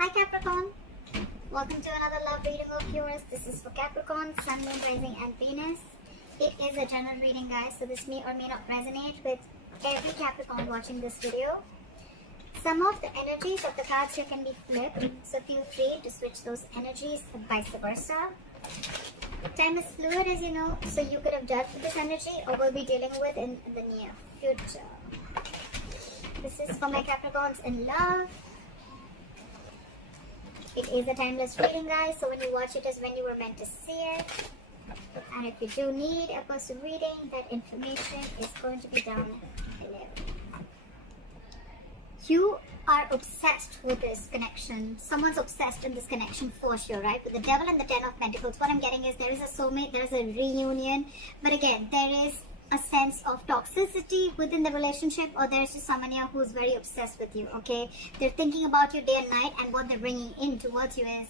Hi Capricorn, welcome to another love reading of yours. This is for Capricorn, Sun, Moon, Rising and Venus. It is a general reading, guys, so this may or may not resonate with every Capricorn watching this video. Some of the energies of the cards here can be flipped, so feel free to switch those energies and vice versa. Time is fluid, as you know, so you could have dealt with this energy or will be dealing with in the near future. This is for my Capricorns in love. It is a timeless reading, guys, so when you watch it is when you were meant to see it. And if you do need a person reading, that information is going to be down below. You are obsessed with this connection. Someone's obsessed in this connection for sure, right? With the Devil and the Ten of Pentacles, what I'm getting is there is a soulmate, there is a reunion, but again, there is a sense of toxicity within the relationship, or there's just someone here who's very obsessed with you, okay? They're thinking about you day and night, and what they're bringing in towards you is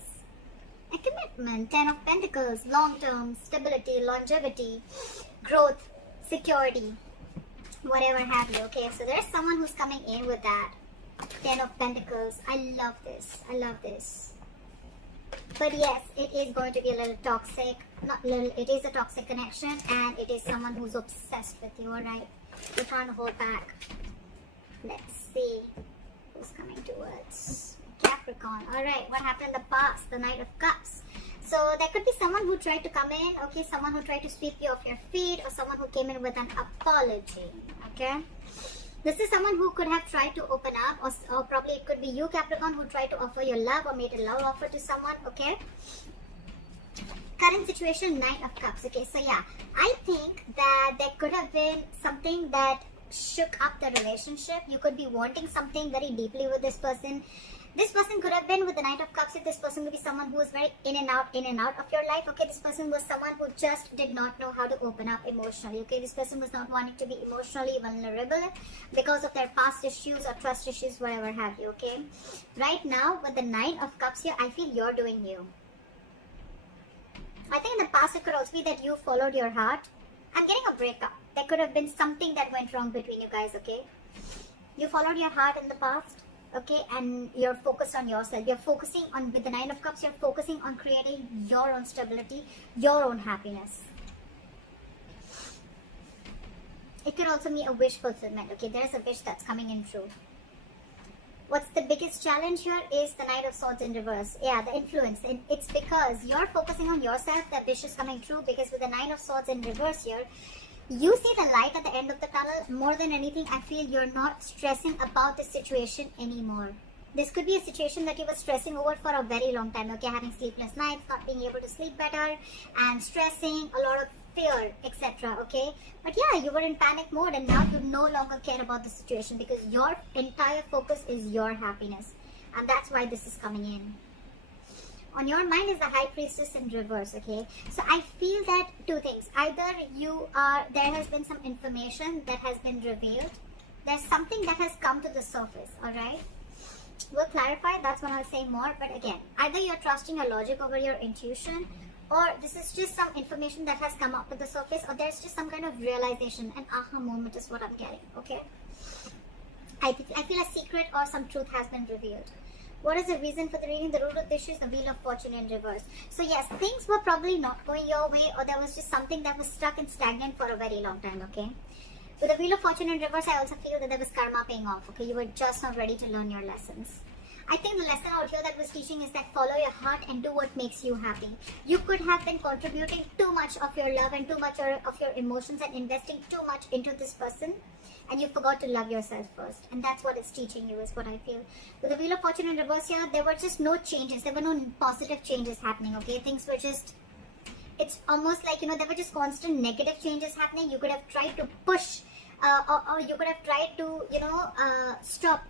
a commitment. Ten of Pentacles, long-term, stability, longevity, growth, security, whatever have you, okay? So there's someone who's coming in with that. Ten of Pentacles. I love this. I love this. But yes, it is going to be a little toxic. Not little, it is a toxic connection, and it is someone who's obsessed with you, alright? You can't hold back. Let's see who's coming towards Capricorn. Alright, what happened in the past? The Knight of Cups. So there could be someone who tried to come in, okay? Someone who tried to sweep you off your feet, or someone who came in with an apology, okay? This is someone who could have tried to open up, or probably it could be you, Capricorn, who tried to offer your love or made a love offer to someone, okay? Current situation, Knight of Cups, okay? So yeah, I think that there could have been something that shook up the relationship. You could be wanting something very deeply with this person. This person could have been with the Knight of Cups. If this person could be someone who was very in and out of your life, okay? This person was someone who just did not know how to open up emotionally, okay? This person was not wanting to be emotionally vulnerable because of their past issues or trust issues, whatever have you, okay? Right now, with the Knight of Cups here, I feel you're doing you. I think in the past, it could also be that you followed your heart. I'm getting a breakup. There could have been something that went wrong between you guys, okay? You followed your heart in the past. Okay, and you're focused on yourself. You're focusing on, with the Nine of Cups, you're focusing on creating your own stability, your own happiness. It could also be a wish fulfillment. Okay, there's a wish that's coming in true. What's the biggest challenge here is the Knight of Swords in reverse. Yeah, the influence. And it's because you're focusing on yourself that wish is coming true, because with the Nine of Swords in reverse here, you see the light at the end of the tunnel. More than anything, I feel you're not stressing about the situation anymore. This could be a situation that you were stressing over for a very long time, okay? Having sleepless nights, not being able to sleep better, and stressing, a lot of fear, etc., okay? But yeah, you were in panic mode, and now you no longer care about the situation because your entire focus is your happiness. And that's why this is coming in. On your mind is the High Priestess in reverse, okay? So I feel that two things. Either there has been some information that has been revealed. There's something that has come to the surface, alright? We'll clarify, that's when I'll say more. But again, either you're trusting your logic over your intuition, or this is just some information that has come up to the surface, or there's just some kind of realization. An aha moment is what I'm getting, okay? I feel a secret or some truth has been revealed. What is the reason for the reading? The root of the issue is the Wheel of Fortune in reverse. So yes, things were probably not going your way, or there was just something that was stuck and stagnant for a very long time, okay? With the Wheel of Fortune in reverse, I also feel that there was karma paying off, okay? You were just not ready to learn your lessons. I think the lesson out here that was teaching is that follow your heart and do what makes you happy. You could have been contributing too much of your love and too much of your emotions and investing too much into this person, and you forgot to love yourself first. And that's what it's teaching you, is what I feel. With the Wheel of Fortune in reverse here, there were just no changes. There were no positive changes happening, okay? Things were just, it's almost like, there were just constant negative changes happening. You could have tried to push, or you could have tried to, stop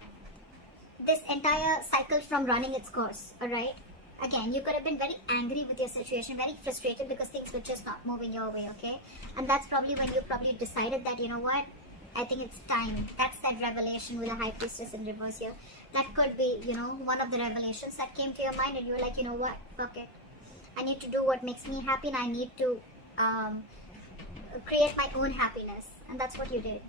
this entire cycle from running its course, alright? Again, you could have been very angry with your situation, very frustrated because things were just not moving your way, okay? And that's probably when you probably decided that, you know what? I think it's time. That's that revelation with the High Priestess in reverse here. That could be, one of the revelations that came to your mind, and you were like, you know what, fuck it. I need to do what makes me happy, and I need to create my own happiness. And that's what you did.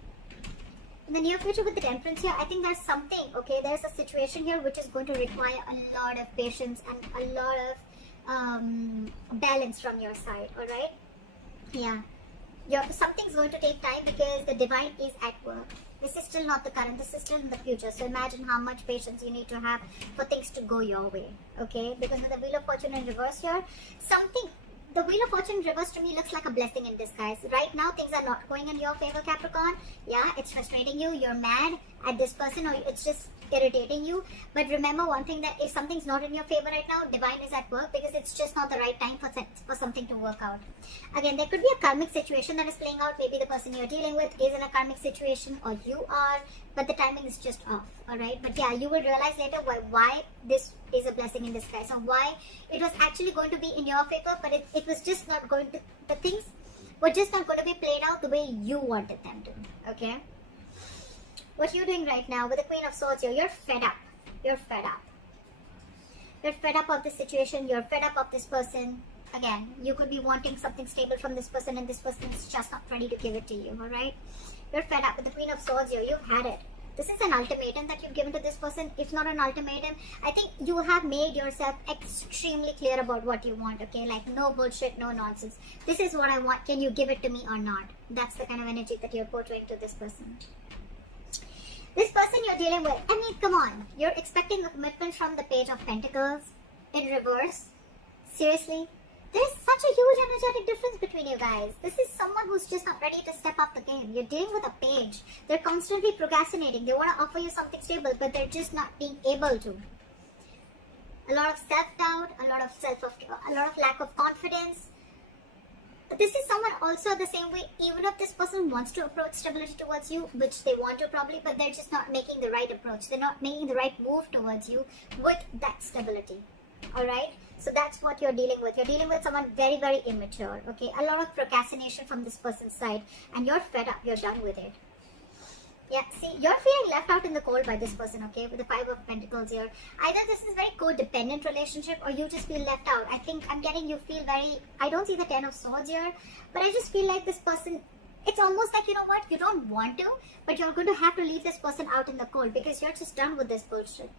In the near future with the Temperance here, I think there's something, okay, there's a situation here which is going to require a lot of patience and a lot of balance from your side, alright? Yeah. Something's going to take time because the divine is at work. This is still not the current, this is still in the future. So imagine how much patience you need to have for things to go your way, okay? Because with the Wheel of Fortune in reverse here, the Wheel of Fortune in reverse to me looks like a blessing in disguise. Right now, things are not going in your favor, Capricorn. Yeah, it's frustrating you, you're mad at this person, or it's just irritating you. But remember one thing, that if something's not in your favor right now, divine is at work, because it's just not the right time for something to work out. Again, there could be a karmic situation that is playing out. Maybe the person you're dealing with is in a karmic situation, or you are, but the timing is just off, alright? But yeah, you will realize later why this is a blessing in disguise, or why it was actually going to be in your favor, but it was just not going to, the things were just not going to be played out the way you wanted them to, okay? What you're doing right now with the Queen of Swords here, you're fed up. You're fed up. You're fed up of this situation. You're fed up of this person. Again, you could be wanting something stable from this person, and this person is just not ready to give it to you, alright? You're fed up with the Queen of Swords here. You've had it. This is an ultimatum that you've given to this person. If not an ultimatum, I think you have made yourself extremely clear about what you want, okay? Like, no bullshit, no nonsense. This is what I want. Can you give it to me or not? That's the kind of energy that you're portraying to this person. This person you're dealing with, I mean, come on. You're expecting a commitment from the Page of Pentacles in reverse. Seriously? There's such a huge energetic difference between you guys. This is someone who's just not ready to step up the game. You're dealing with a page. They're constantly procrastinating. They want to offer you something stable, but they're just not being able to. A lot of self-doubt, a lot of lack of confidence. But this is someone also the same way, even if this person wants to approach stability towards you, which they want to probably, but they're just not making the right approach. They're not making the right move towards you with that stability. Alright? So that's what you're dealing with. You're dealing with someone very, very immature. Okay? A lot of procrastination from this person's side. And you're fed up. You're done with it. Yeah, see, you're feeling left out in the cold by this person, okay? With the Five of Pentacles here. Either this is a very codependent relationship, or you just feel left out. I think I'm getting you feel very... I don't see the Ten of Swords here, but I just feel like this person... It's almost like, you know what? You don't want to, but you're going to have to leave this person out in the cold because you're just done with this bullshit.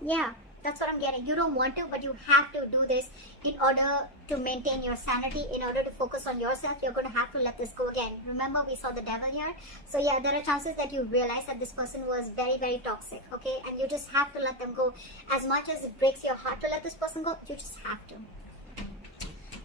Yeah. That's what I'm getting. You don't want to, but you have to do this in order to maintain your sanity, in order to focus on yourself. You're going to have to let this go again. Remember, we saw the devil here. So yeah, there are chances that you realize that this person was very, very toxic, okay? And you just have to let them go. As much as it breaks your heart to let this person go, you just have to.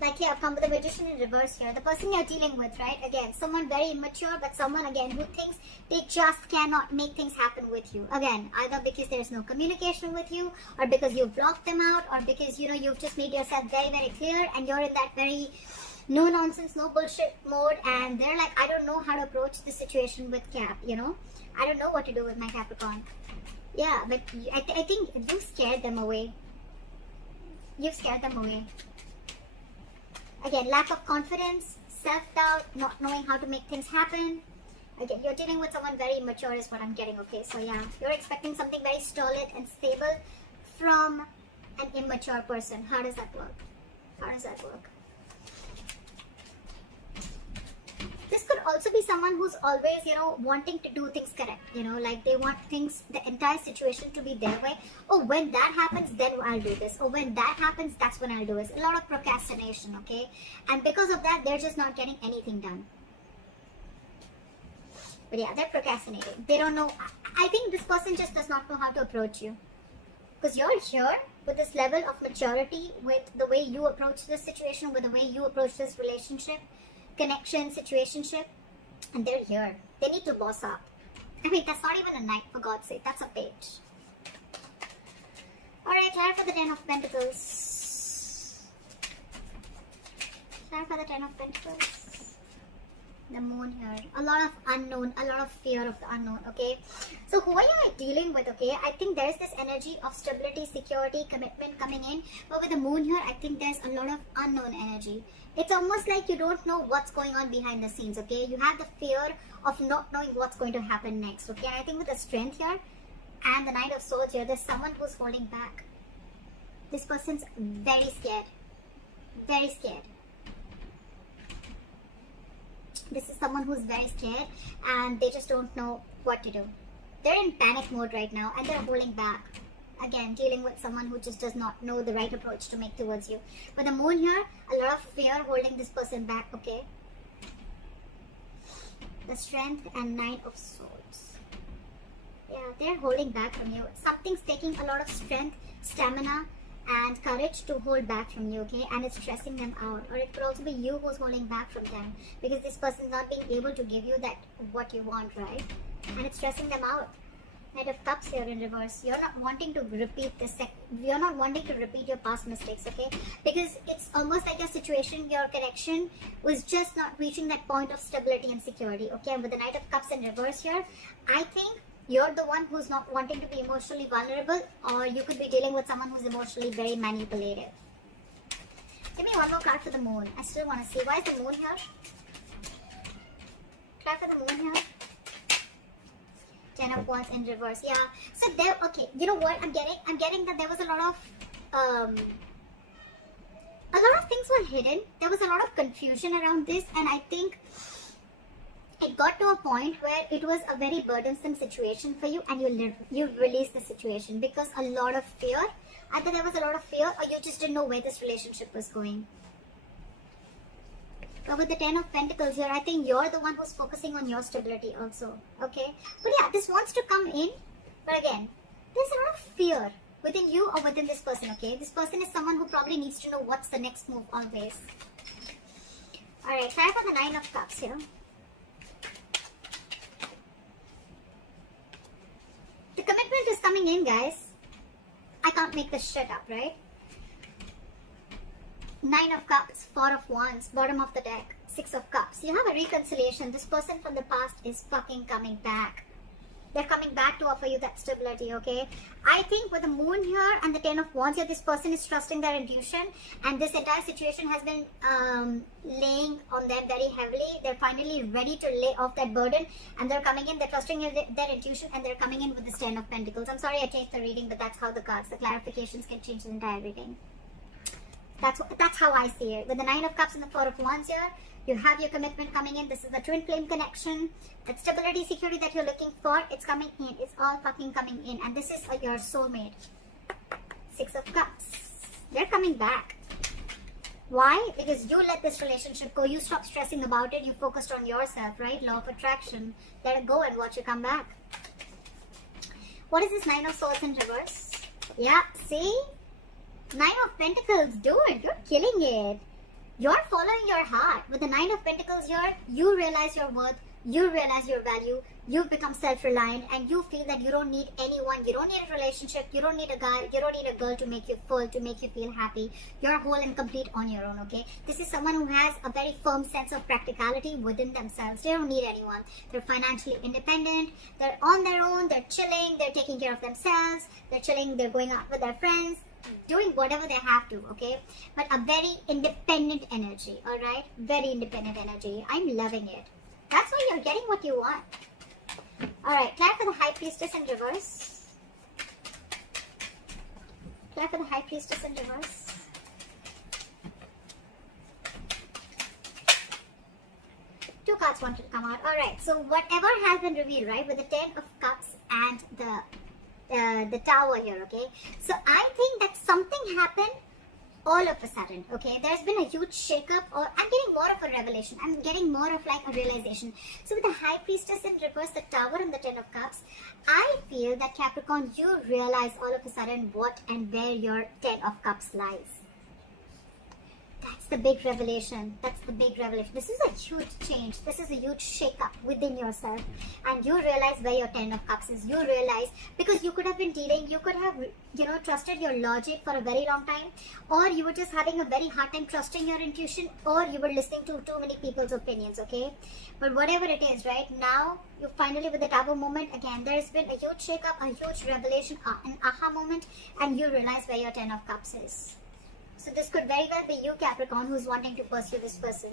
Like here, I've come with the Magician in reverse here. The person you're dealing with, right? Again, someone very immature, but someone, again, who thinks they just cannot make things happen with you. Again, either because there's no communication with you, or because you've blocked them out, or because, you know, you've just made yourself very, very clear, and you're in that very no nonsense, no bullshit mode, and they're like, I don't know how to approach the situation with Cap, you know? I don't know what to do with my Capricorn. Yeah, but I think you've scared them away. You've scared them away. Again, lack of confidence, self-doubt, not knowing how to make things happen. Again, you're dealing with someone very immature is what I'm getting, okay? So yeah, you're expecting something very solid and stable from an immature person. How does that work? How does that work? This could also be someone who's always, you know, wanting to do things correct. You know, like they want things, the entire situation to be their way. Oh, when that happens, then I'll do this. Oh, when that happens, that's when I'll do this. A lot of procrastination, okay? And because of that, they're just not getting anything done. But yeah, they're procrastinating. They don't know. I think this person just does not know how to approach you. Because you're here with this level of maturity, with the way you approach this situation, with the way you approach this relationship, connection, situationship, and they're here. They need to boss up. I mean, that's not even a knight, for God's sake. That's a page. Alright, Clara for the Ten of Pentacles. Clara for the Ten of Pentacles. The moon here. A lot of unknown, a lot of fear of the unknown, okay? So who are you dealing with, okay? I think there's this energy of stability, security, commitment coming in. But with the moon here, I think there's a lot of unknown energy. It's almost like you don't know what's going on behind the scenes, okay? You have the fear of not knowing what's going to happen next, okay? And I think with the Strength here and the Knight of Swords here, there's someone who's holding back. This person's very scared. Very scared. This is someone who's very scared and they just don't know what to do. They're in panic mode right now and they're holding back. Again, dealing with someone who just does not know the right approach to make towards you. But the moon here, a lot of fear holding this person back, okay? The strength and 9 of swords. Yeah, they're holding back from you. Something's taking a lot of strength, stamina, and courage to hold back from you, okay? And it's stressing them out. Or it could also be you who's holding back from them, because this person's not being able to give you that what you want, right? And it's stressing them out. Knight of Cups here in reverse. You're not wanting to repeat you're not wanting to repeat your past mistakes, okay? Because it's almost like your situation, your connection was just not reaching that point of stability and security, okay? And with the Knight of Cups in reverse here, I think you're the one who's not wanting to be emotionally vulnerable, or you could be dealing with someone who's emotionally very manipulative. Give me one more card for the moon. I still want to see. Why is the moon here? Card for the moon here. 10 of Wands in reverse. Yeah. So there, okay. You know what I'm getting? I'm getting that there was a lot of things were hidden. There was a lot of confusion around this, and I think it got to a point where it was a very burdensome situation for you, and you released the situation because a lot of fear. Either there was a lot of fear, or you just didn't know where this relationship was going. But with the 10 of Pentacles here, I think you're the one who's focusing on your stability also, okay? But yeah, this wants to come in, but again, there's a lot of fear within you or within this person, okay? This person is someone who probably needs to know what's the next move always. Alright, try for the 9 of Cups here. The commitment is coming in, guys. I can't make this shit up, right? 9 of Cups, 4 of Wands, bottom of the deck, 6 of Cups. You have a reconciliation. This person from the past is fucking coming back. They're coming back to offer you that stability, okay? I think with the moon here and the 10 of Wands here, this person is trusting their intuition, and this entire situation has been laying on them very heavily. They're finally ready to lay off that burden, and they're coming in, they're trusting their intuition, and they're coming in with this 10 of Pentacles. I'm sorry I changed the reading, but that's how the cards, the clarifications can change the entire reading. That's how I see it. With the 9 of Cups and the 4 of Wands here, you have your commitment coming in. This is the twin flame connection. That stability, security that you're looking for, it's coming in. It's all fucking coming in. And this is your soulmate. 6 of Cups. They're coming back. Why? Because you let this relationship go. You stopped stressing about it. You focused on yourself, right? Law of attraction. Let it go and watch it come back. What is this 9 of Swords in reverse? Yeah, see? 9 of Pentacles, dude, you're killing it. You're following your heart. With the 9 of Pentacles here, you realize your worth, you realize your value, you've become self-reliant, and you feel that you don't need anyone, you don't need a relationship, you don't need a guy, you don't need a girl to make you full, to make you feel happy. You're whole and complete on your own, okay? This is someone who has a very firm sense of practicality within themselves. They don't need anyone. They're financially independent, they're on their own, they're chilling, they're taking care of themselves, they're chilling, they're going out with their friends, doing whatever they have to, okay? But a very independent energy, all right? Very independent energy. I'm loving it. That's why you're getting what you want. All right, clap for the High Priestess in reverse. Clap for the High Priestess in reverse. Two cards wanted to come out. All right, so whatever has been revealed, right, with the 10 of Cups and the Tower here, okay? So I think that something happened all of a sudden, okay? There's been a huge shakeup, or I'm getting more of a revelation. I'm getting more of like a realization. So with the High Priestess in reverse, the Tower and the 10 of Cups, I feel that Capricorn, you realize all of a sudden what and where your 10 of Cups lies. That's the big revelation. That's the big revelation. This is a huge change. This is a huge shake-up within yourself. And you realize where your 10 of Cups is. You realize, because you could have been dealing, you could have, trusted your logic for a very long time. Or you were just having a very hard time trusting your intuition. Or you were listening to too many people's opinions, okay? But whatever it is, right? Now, you finally, with the Tower moment, again, there's been a huge shake-up, a huge revelation, an aha moment. And you realize where your 10 of Cups is. So this could very well be you, Capricorn, who's wanting to pursue this person.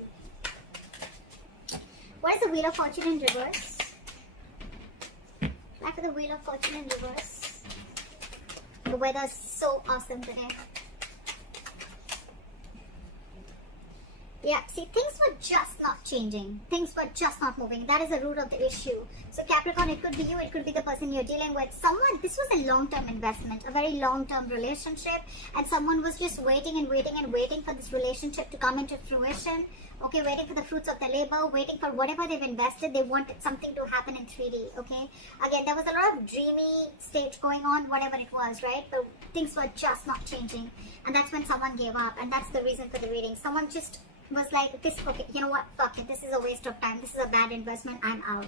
What is the Wheel of Fortune in reverse? Back to the Wheel of Fortune in reverse. The weather's so awesome today. Yeah, see, things were just not changing. Things were just not moving. That is the root of the issue. So Capricorn, it could be you, it could be the person you're dealing with. Someone, this was a long-term investment, a very long-term relationship, and someone was just waiting and waiting and waiting for this relationship to come into fruition. Okay, waiting for the fruits of the labor, waiting for whatever they've invested. They wanted something to happen in 3D, okay? Again, there was a lot of dreamy stage going on, whatever it was, right? But things were just not changing. And that's when someone gave up, and that's the reason for the reading. Someone just was like, this, okay, you know what, fuck it, this is a waste of time, this is a bad investment, I'm out.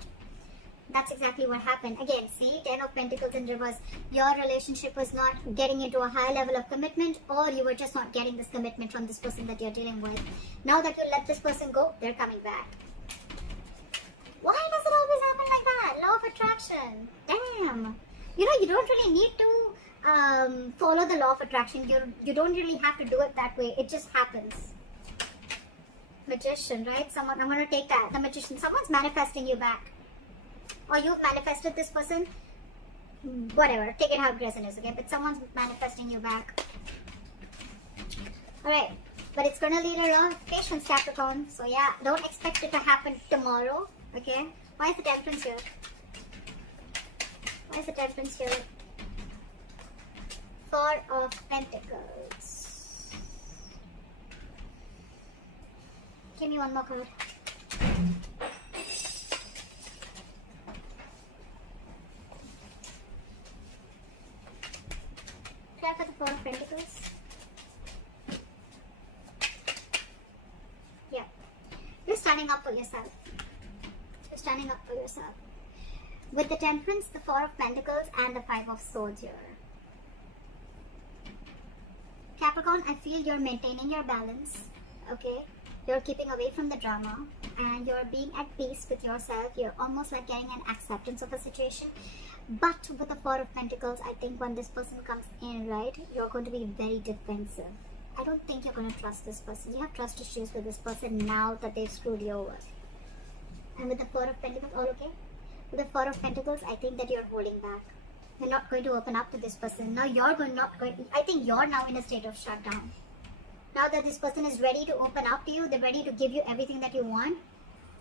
That's exactly what happened. Again, see, 10 of Pentacles in reverse. Your relationship was not getting into a high level of commitment, or you were just not getting this commitment from this person that you're dealing with. Now that you let this person go, they're coming back. Why does it always happen like that? Law of attraction. Damn. You know, you don't really need to follow the law of attraction. You don't really have to do it that way. It just happens. Magician, right? Someone, I'm going to take that. The Magician. Someone's manifesting you back. Or you've manifested this person. Whatever. Take it how it resonates, okay? But someone's manifesting you back. Alright. But it's going to lead a lot of patience, Capricorn. So yeah, don't expect it to happen tomorrow, okay? Why is the Temperance here? Why is the Temperance here? Four of Pentacles. Give me one more card. Try for the Four of Pentacles. Yeah. You're standing up for yourself. You're standing up for yourself. With the Temperance, the Four of Pentacles, and the Five of Swords here. Capricorn, I feel you're maintaining your balance. Okay? You're keeping away from the drama, and you're being at peace with yourself. You're almost like getting an acceptance of a situation. But with the Four of Pentacles, I think when this person comes in, right, you're going to be very defensive. I don't think you're going to trust this person. You have trust issues with this person now that they've screwed you over. And with the Four of Pentacles, all okay? With the Four of Pentacles, I think that you're holding back. You're not going to open up to this person. Now you're I think you're now in a state of shutdown. Now that this person is ready to open up to you, they're ready to give you everything that you want.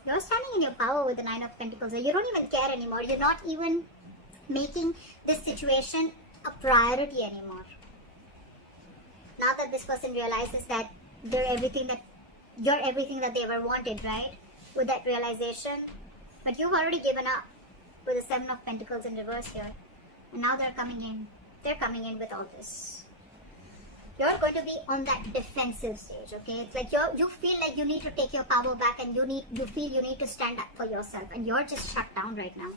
You're standing in your power with the Nine of Pentacles. You don't even care anymore. You're not even making this situation a priority anymore. Now that this person realizes that you're everything that they ever wanted, right? With that realization. But you've already given up with the Seven of Pentacles in reverse here. And now they're coming in. They're coming in with all this. You're going to be on that defensive stage, okay? It's like you feel like you need to take your power back, and you feel you need to stand up for yourself, and you're just shut down right now.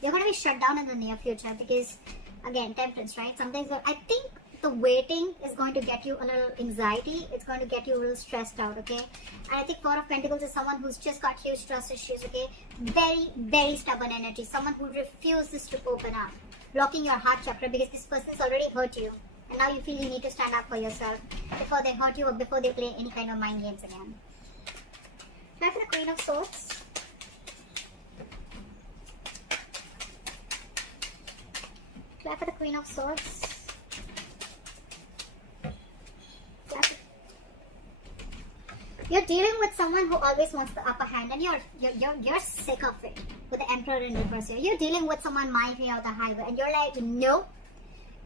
You're going to be shut down in the near future because, again, Temperance, right? Sometimes I think the waiting is going to get you a little anxiety. It's going to get you a little stressed out, okay? And I think Four of Pentacles is someone who's just got huge trust issues, okay? Very, very stubborn energy. Someone who refuses to open up, blocking your heart chakra because this person's already hurt you. And now you feel you need to stand up for yourself before they hurt you or before they play any kind of mind games again. Try for the Queen of Swords. Try for the Queen of Swords. You're dealing with someone who always wants the upper hand, and you're sick of it with the Emperor in reverse here. You're dealing with someone my way or the highway, and you're like, no.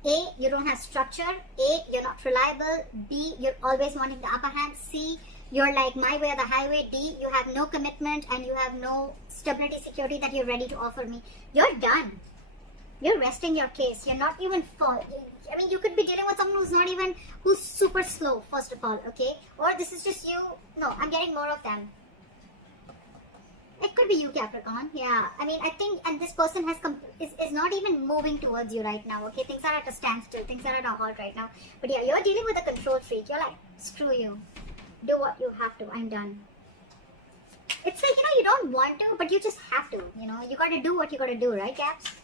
A, you don't have structure. A, you're not reliable. B, you're always wanting the upper hand. C, you're like my way or the highway. D, you have no commitment and you have no stability, security that you're ready to offer me. You're done. You're resting your case. You're not even I mean, you could be dealing with someone who's super slow, first of all, okay? Or this is just you. No, I'm getting more of them. It could be you, Capricorn. Yeah. I mean, I think, and this person is not even moving towards you right now, okay? Things are at a standstill. Things are at a halt right now. But yeah, you're dealing with a control freak. You're like, screw you. Do what you have to. I'm done. It's like, you don't want to, but you just have to. You got to do what you got to do, right, Caps?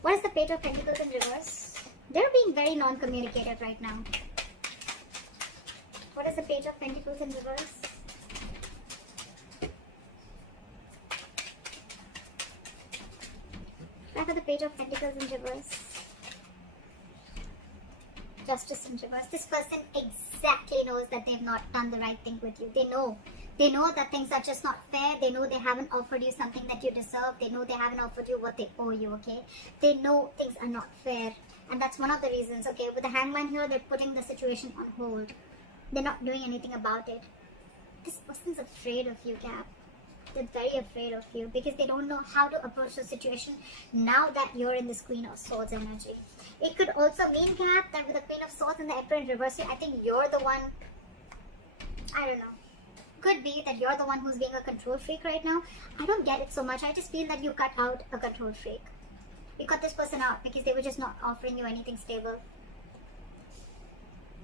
What is the Page of Pentacles in reverse? They're being very non-communicative right now. What is the Page of Pentacles in reverse? Try for the Page of Pentacles in reverse. Justice in reverse. This person exactly knows that they've not done the right thing with you. They know. They know that things are just not fair. They know they haven't offered you something that you deserve. They know they haven't offered you what they owe you, okay? They know things are not fair. And that's one of the reasons, okay? With the hangman here, they're putting the situation on hold. They're not doing anything about it. This person's afraid of you, Cap. They're very afraid of you because they don't know how to approach the situation now that you're in this Queen of Swords energy. It could also mean, Cap, that with the Queen of Swords and the Emperor in reverse, I think you're the one, I don't know. Could be that you're the one who's being a control freak right now. I don't get it so much. I just feel that you cut out a control freak. You cut this person out because they were just not offering you anything stable.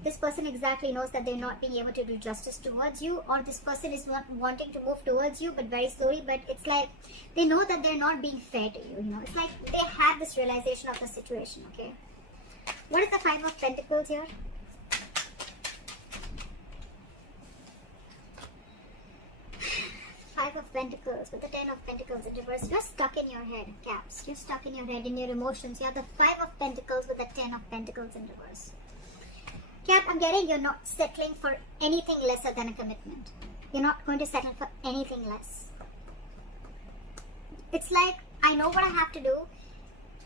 This person exactly knows that they're not being able to do justice towards you, or this person is not wanting to move towards you but very slowly, but it's like they know that they're not being fair to you, you know. It's like they have this realization of the situation, okay? What is the Five of Pentacles here? Five of Pentacles with the Ten of Pentacles in reverse. You're stuck in your head, Caps. You're stuck in your head, in your emotions. You have the Five of Pentacles with the Ten of Pentacles in reverse. Cap, I'm getting you're not settling for anything lesser than a commitment. You're not going to settle for anything less. It's like, I know what I have to do.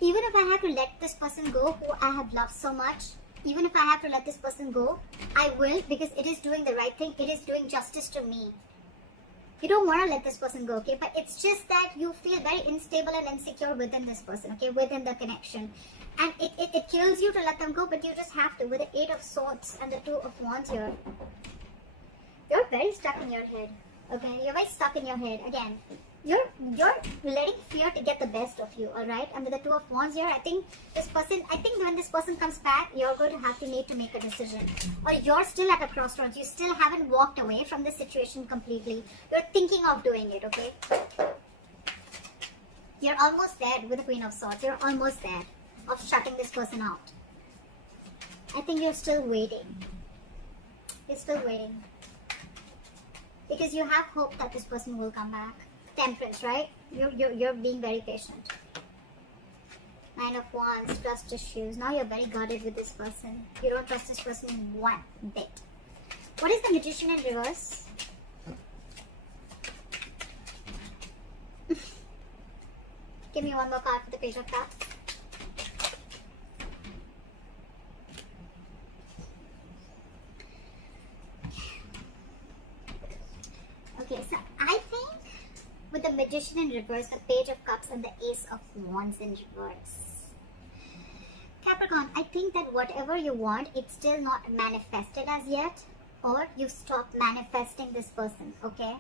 Even if I have to let this person go who I have loved so much, even if I have to let this person go, I will, because it is doing the right thing. It is doing justice to me. You don't want to let this person go, okay? But it's just that you feel very unstable and insecure within this person, okay? Within the connection. And it kills you to let them go, but you just have to. With the Eight of Swords and the Two of Wands here. You're very stuck in your head, okay? You're very stuck in your head. Again, you're letting fear to get the best of you, alright? And with the Two of Wands here, I think when this person comes back, you're going to need to make a decision. Or you're still at a crossroads. You still haven't walked away from the situation completely. You're thinking of doing it, okay? You're almost there with the Queen of Swords. You're almost there of shutting this person out. I think you're still waiting. You're still waiting. Because you have hope that this person will come back. Temperance, right? You're being very patient. Nine of Wands, trust issues. Now you're very guarded with this person. You don't trust this person one bit. What is the Magician in reverse? Give me one more card for the Page of Cups. Okay, so I think with the Magician in reverse, the Page of Cups and the Ace of Wands in reverse. Capricorn, I think that whatever you want, it's still not manifested as yet, or you stop manifesting this person, okay?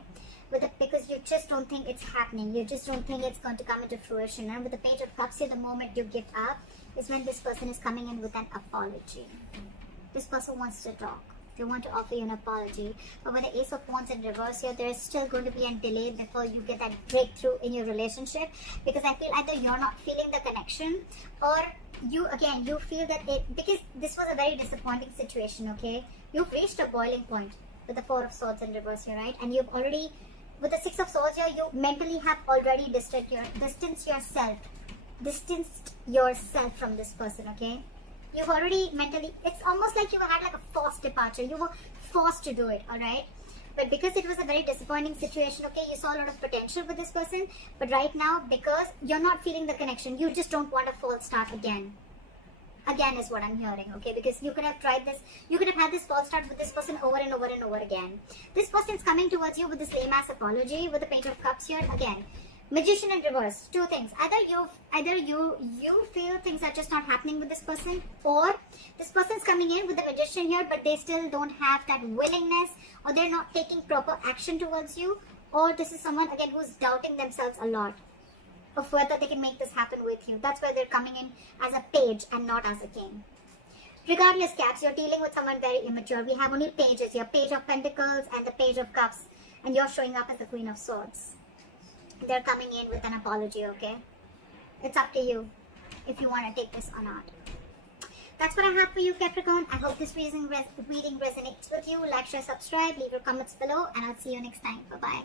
Because you just don't think it's happening. You just don't think it's going to come into fruition. And with the Page of Cups here, the moment you give up is when this person is coming in with an apology. This person wants to talk. They want to offer you an apology. But with the Ace of Wands in reverse here, there's still going to be a delay before you get that breakthrough in your relationship. Because I feel either you're not feeling the connection, or you feel that because this was a very disappointing situation, okay? You've reached a boiling point with the Four of Swords in reverse here, right? And you've already, with the Six of Swords here, you mentally have already distanced yourself from this person, okay? You've already mentally, it's almost like you had like a forced departure. You were forced to do it, alright? But because it was a very disappointing situation, okay, you saw a lot of potential with this person. But right now, because you're not feeling the connection, you just don't want a false start again. Again is what I'm hearing, okay? Because you could have tried this, you could have had this false start with this person over and over and over again. This person's coming towards you with this lame ass apology, with the Page of Cups here, again. Magician in reverse. Two things. Either you feel things are just not happening with this person, or this person's coming in with the Magician here, but they still don't have that willingness, or they're not taking proper action towards you, or this is someone again who's doubting themselves a lot of whether they can make this happen with you. That's why they're coming in as a page and not as a king. Regardless, Caps, you're dealing with someone very immature. We have only pages here, Page of Pentacles and the Page of Cups, and you're showing up as the Queen of Swords. They're coming in with an apology, okay? It's up to you if you want to take this or not. That's what I have for you, Capricorn. I hope this reading resonates with you. Like, share, subscribe, leave your comments below, and I'll see you next time. Bye-bye.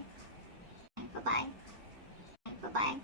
Bye-bye. Bye-bye.